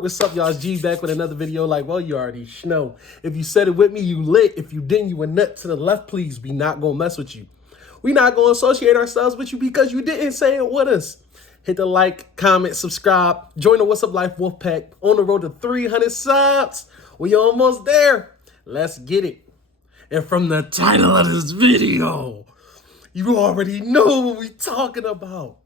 What's up, y'all? It's G back with another video. Like, well, you already know. If you said it with me, you lit. If you didn't, you a nut to the left, please. We not going to mess with you. We not going to associate ourselves with you because you didn't say it with us. Hit the like, comment, subscribe. Join the What's Up Life Wolfpack on the road to 300 subs. We almost there. Let's get it. And from the title of this video, you already know what we talking about.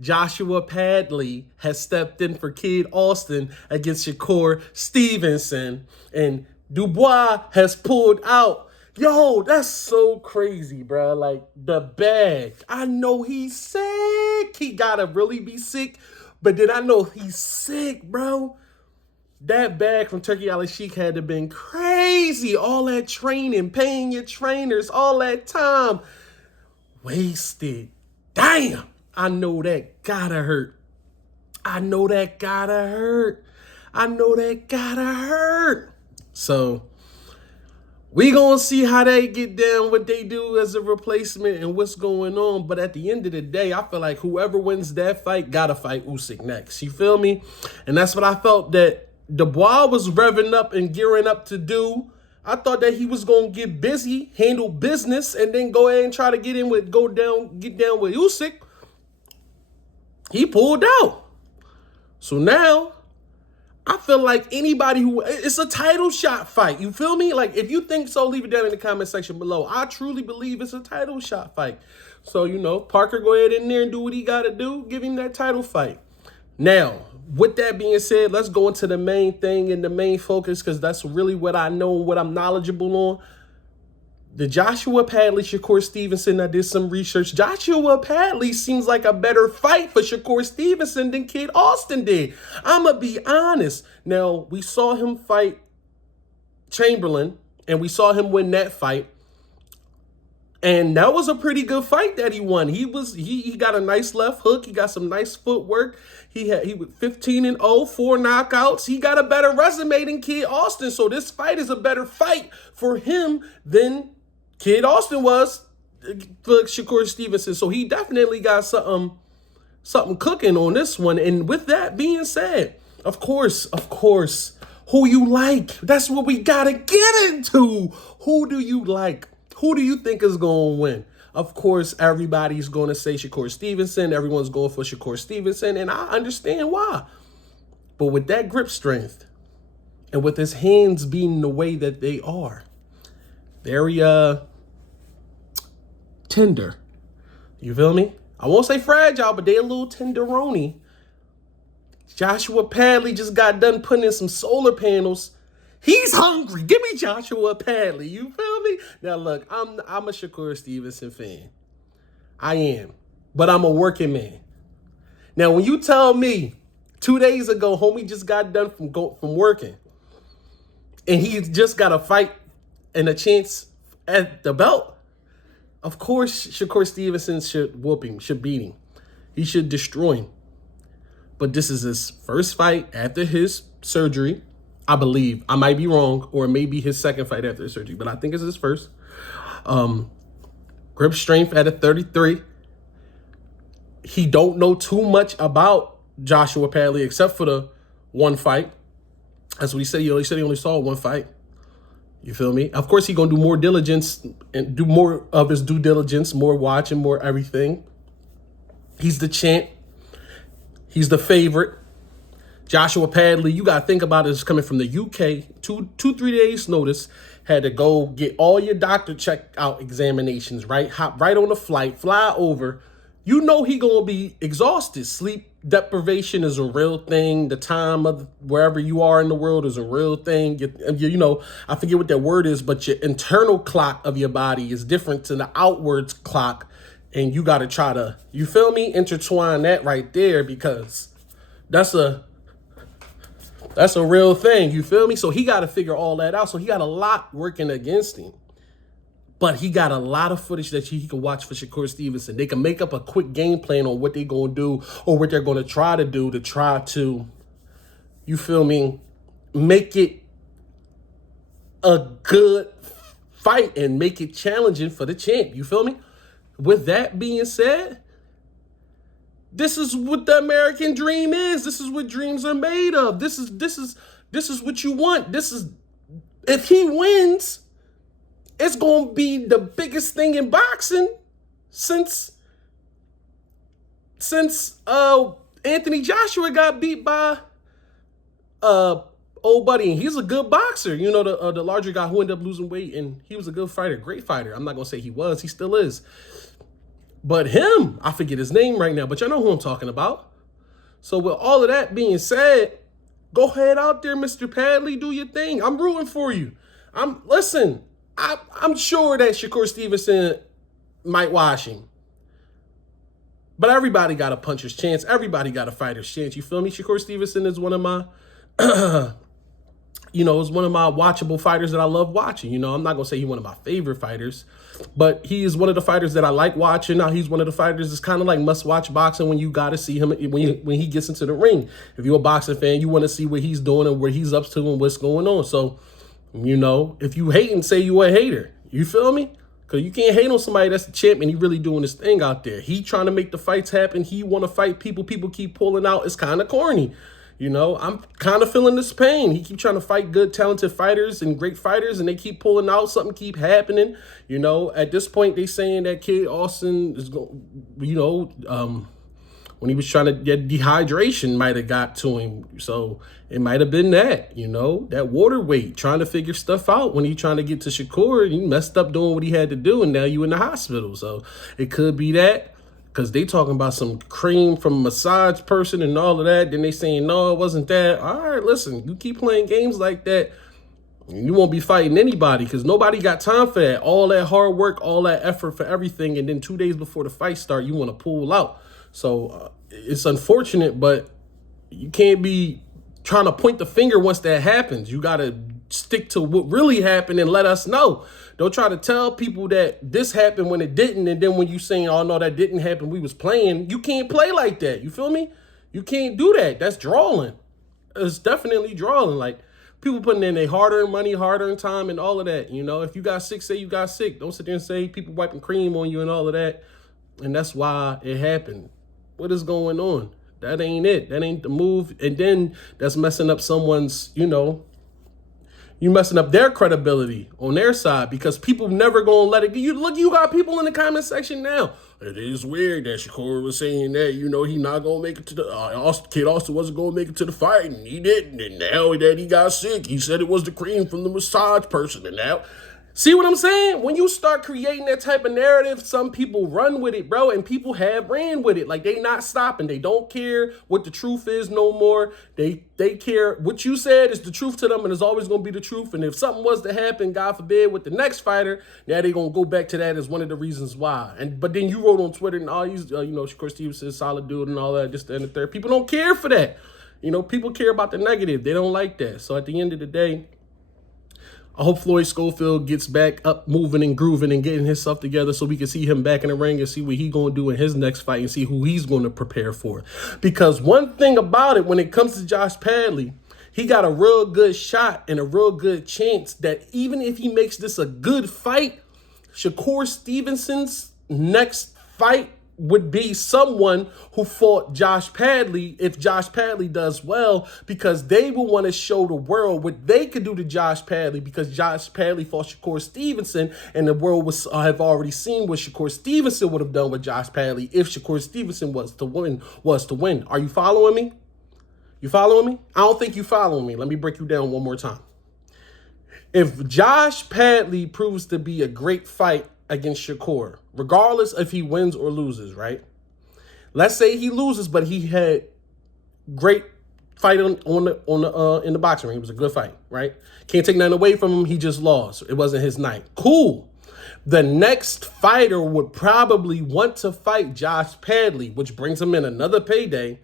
Joshua Padley has stepped in for Kid Austin against Shakur Stevenson, and Dubois has pulled out. Yo, that's so crazy, bro. Like, the bag. I know he's sick. He gotta really be sick, but then I know he's sick, bro. That bag from Turkey Alley Sheik had to have been crazy. All that training, paying your trainers, all that time wasted. Damn. I know that gotta hurt. I know that gotta hurt. I know that gotta hurt. So we gonna see how they get down, what they do as a replacement and what's going on. But at the end of the day, I feel like whoever wins that fight gotta fight Usyk next. You feel me? And that's what I felt that Dubois was revving up and gearing up to do. I thought that he was gonna get busy, handle business, and then go ahead and try to get down with Usyk. He pulled out. So now, I feel like anybody it's a title shot fight. You feel me? Like, if you think so, leave it down in the comment section below. I truly believe it's a title shot fight. So, you know, Parker, go ahead in there and do what he got to do. Give him that title fight. Now, with that being said, let's go into the main thing and the main focus, because that's really what I know, what I'm knowledgeable on. The Joshua Padley, Shakur Stevenson, I did some research. Joshua Padley seems like a better fight for Shakur Stevenson than Kid Austin did. I'm going to be honest. Now, we saw him fight Chamberlain, and we saw him win that fight. And that was a pretty good fight that he won. He got a nice left hook. He got some nice footwork. He was 15-0, 4 knockouts. He got a better resume than Kid Austin. So this fight is a better fight for him than Kid Austin was for Shakur Stevenson. So he definitely got something cooking on this one. And with that being said, of course, who you like? That's what we got to get into. Who do you like? Who do you think is going to win? Of course, everybody's going to say Shakur Stevenson. Everyone's going for Shakur Stevenson, and I understand why. But with that grip strength and with his hands being the way that they are, very tender. You feel me? I won't say fragile, but they a little tenderoni. Joshua Padley just got done putting in some solar panels. He's hungry. Give me Joshua Padley. You feel me? Now, look, I'm a Shakur Stevenson fan. I am. But I'm a working man. Now, when you tell me 2 days ago, homie just got done from working, and he just got a fight and a chance at the belt, of course, Shakur Stevenson should whoop him, should beat him. He should destroy him. But this is his first fight after his surgery. I believe. I might be wrong, or it may be his second fight after the surgery, but I think it's his first. Grip strength at a 33. He don't know too much about Joshua Padley except for the one fight. As we said, he said he only saw one fight. You feel me? Of course, he gonna do more diligence and do more of his due diligence, more watching, more everything. He's the champ. He's the favorite. Joshua Padley, you got to think about it, is coming from the UK, 3 days notice, had to go get all your doctor check-out examinations, right? Hop right on the flight, fly over. You know he going to be exhausted. Sleep deprivation is a real thing. The time of wherever you are in the world is a real thing. You know, I forget what that word is, but your internal clock of your body is different to the outwards clock. And you got to try to, you feel me, intertwine that right there, because that's a real thing. You feel me? So he got to figure all that out. So he got a lot working against him. But he got a lot of footage that he can watch for Shakur Stevenson. They can make up a quick game plan on what they're going to do or what they're going to try to, you feel me, make it a good fight and make it challenging for the champ. You feel me? With that being said, This is what the American dream is. This is what dreams are made of. This is what you want. If he wins, it's gonna be the biggest thing in boxing since Anthony Joshua got beat by old buddy, and he's a good boxer. You know, the larger guy who ended up losing weight, and he was a good fighter, great fighter. I'm not gonna say he still is. But him, I forget his name right now, but y'all know who I'm talking about. So with all of that being said, go ahead out there, Mr. Padley, do your thing. I'm rooting for you. I'm sure that Shakur Stevenson might wash him. But everybody got a puncher's chance. Everybody got a fighter's chance. You feel me? Shakur Stevenson is one of my is one of my watchable fighters that I love watching. You know, I'm not going to say he's one of my favorite fighters, but he is one of the fighters that I like watching. Now, he's one of the fighters that's kind of like must-watch boxing when you got to see him when he gets into the ring. If you're a boxing fan, you want to see what he's doing and where he's up to and what's going on. So, you know, if you hate and say you a hater, you feel me? Because you can't hate on somebody that's the champ and he really doing his thing out there. He trying to make the fights happen. He want to fight people. People keep pulling out. It's kind of corny. You know, I'm kind of feeling this pain. He keep trying to fight good, talented fighters and great fighters, and they keep pulling out. Something keep happening. You know, at this point, they saying that Kid Austin is going, when he was trying to get dehydration might have got to him. So it might have been that, you know, that water weight, trying to figure stuff out when he trying to get to Shakur. He messed up doing what he had to do, and now you in the hospital. So it could be that. Because they talking about some cream from a massage person and all of that. Then they saying, no, it wasn't that. All right, listen, you keep playing games like that, you won't be fighting anybody because nobody got time for that. All that hard work, all that effort for everything. And then 2 days before the fight start, you want to pull out. So it's unfortunate, but you can't be trying to point the finger once that happens. You got to stick to what really happened and let us know. Don't try to tell people that this happened when it didn't, and then when you saying, oh, no, that didn't happen, we was playing. You can't play like that. You feel me? You can't do that. That's drawing. It's definitely drawing. Like, people putting in their hard-earned money, hard-earned time, and all of that. You know, if you got sick, say you got sick. Don't sit there and say people wiping cream on you and all of that. And that's why it happened. What is going on? That ain't it. That ain't the move. And then that's messing up someone's, you know, you messing up their credibility on their side because people never gonna let it go. You got people in the comment section now. It is weird that Shakur was saying that, you know, he not gonna make it to the Kid Austin wasn't gonna make it to the fight, and he didn't. And now that he got sick, he said it was the cream from the massage person. And now, see what I'm saying? When you start creating that type of narrative, some people run with it, bro, and people have ran with it. Like, they not stopping. They don't care what the truth is no more. They care what you said is the truth to them, and it's always going to be the truth. And if something was to happen, God forbid, with the next fighter, now they're going to go back to that as one of the reasons why. But then you wrote on Twitter, and all these, Shakur Stevenson, solid dude and all that, just and the third. People don't care for that. You know, people care about the negative. They don't like that. So at the end of the day, I hope Floyd Schofield gets back up, moving and grooving and getting his stuff together so we can see him back in the ring and see what he's going to do in his next fight and see who he's going to prepare for. Because one thing about it, when it comes to Josh Padley, he got a real good shot and a real good chance that even if he makes this a good fight, Shakur Stevenson's next fight would be someone who fought Josh Padley if Josh Padley does well, because they will want to show the world what they could do to Josh Padley, because Josh Padley fought Shakur Stevenson and the world have already seen what Shakur Stevenson would have done with Josh Padley if Shakur Stevenson was to win. Are you following me? You following me? I don't think you following me. Let me break you down one more time. If Josh Padley proves to be a great fight against Shakur, regardless if he wins or loses, right? Let's say he loses, but he had great fight in the boxing ring. It was a good fight, right? Can't take nothing away from him. He just lost. It wasn't his night. Cool. The next fighter would probably want to fight Josh Padley, which brings him in another payday.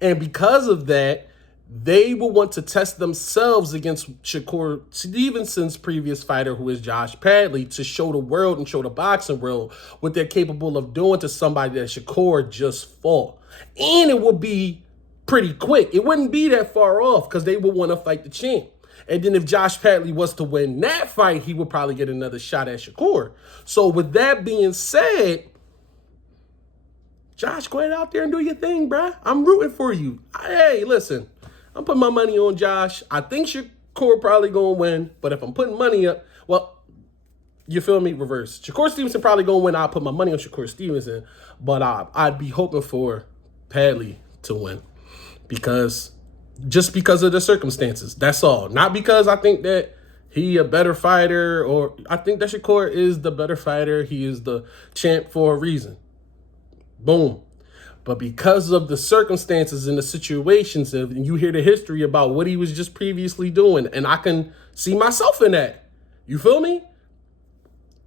And because of that, they will want to test themselves against Shakur Stevenson's previous fighter, who is Josh Padley, to show the world and show the boxing world what they're capable of doing to somebody that Shakur just fought. And it will be pretty quick. It wouldn't be that far off because they would want to fight the champ. And then if Josh Padley was to win that fight, he would probably get another shot at Shakur. So with that being said, Josh, go ahead out there and do your thing, bruh. I'm rooting for you. Hey, listen, I'm putting my money on Josh. I think Shakur probably going to win, but if I'm putting money up, well, you feel me? Reverse. Shakur Stevenson probably going to win. I'll put my money on Shakur Stevenson, but I'd be hoping for Padley to win because of the circumstances. That's all. Not because I think that he a better fighter, or I think that Shakur is the better fighter. He is the champ for a reason. Boom. But because of the circumstances and the situations, and you hear the history about what he was just previously doing, and I can see myself in that. You feel me?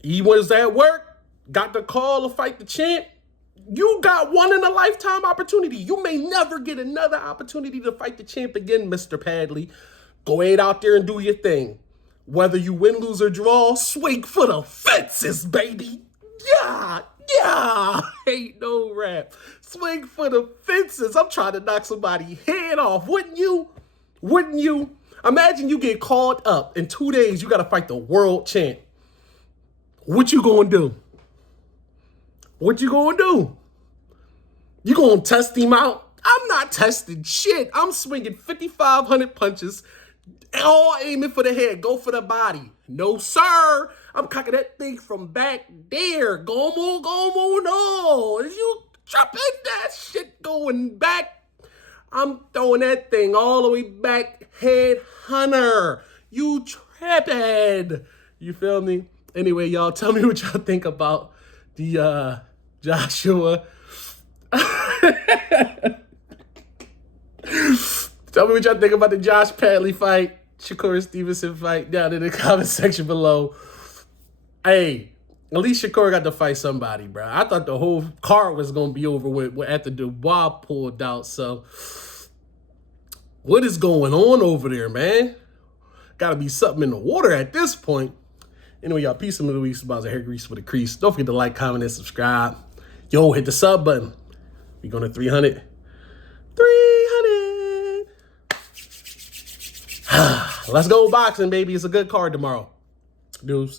He was at work, got the call to fight the champ. You got one in a lifetime opportunity. You may never get another opportunity to fight the champ again, Mr. Padley. Go ahead out there and do your thing. Whether you win, lose, or draw, swing for the fences, baby. Yeah, ain't no rap. Swing for the fences. I'm trying to knock somebody's head off. Wouldn't you? Wouldn't you? Imagine you get called up in 2 days. You got to fight the world champ. What you gonna do? What you gonna do? You gonna test him out? I'm not testing shit. I'm swinging 5,500 punches, all aiming for the head. Go for the body. No, sir. I'm cocking that thing from back there. Gomo, no. If you dropping that shit going back, I'm throwing that thing all the way back. Head hunter. You trapping. You feel me? Anyway, y'all, tell me what y'all think about the Joshua. Tell me what y'all think about the Josh Padley fight, Shakur Stevenson fight down in the comment section below. Hey, at least Shakur got to fight somebody, bro. I thought the whole card was going to be over with after Dubois pulled out. So, what is going on over there, man? Got to be something in the water at this point. Anyway, y'all, peace and Louise about hair grease with a crease. Don't forget to like, comment, and subscribe. Yo, hit the sub button. We going to 300. 300. Let's go boxing, baby. It's a good card tomorrow. Deuce.